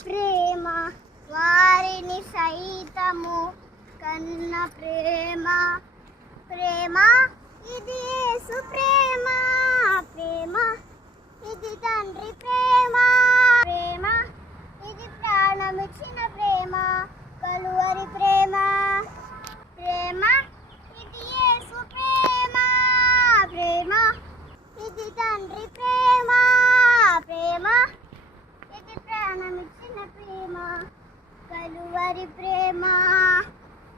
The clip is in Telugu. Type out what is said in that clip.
ప్రేమ వారిని సైతము కన్న ప్రేమ ప్రేమ ఇది యేసు ప్రేమ ప్రేమ ఇది తండ్రి ప్రేమ ప్రేమ ఇది ప్రాణమిచ్చిన ప్రేమ కలువరి ప్రేమ ప్రేమ ఇది యేసు ప్రేమ ప్రేమ ఇది తండ్రి ప్రేమ ప్రేమ ఇది ప్రాణమిచ్చిన ప్రేమ కలువరి ప్రేమ.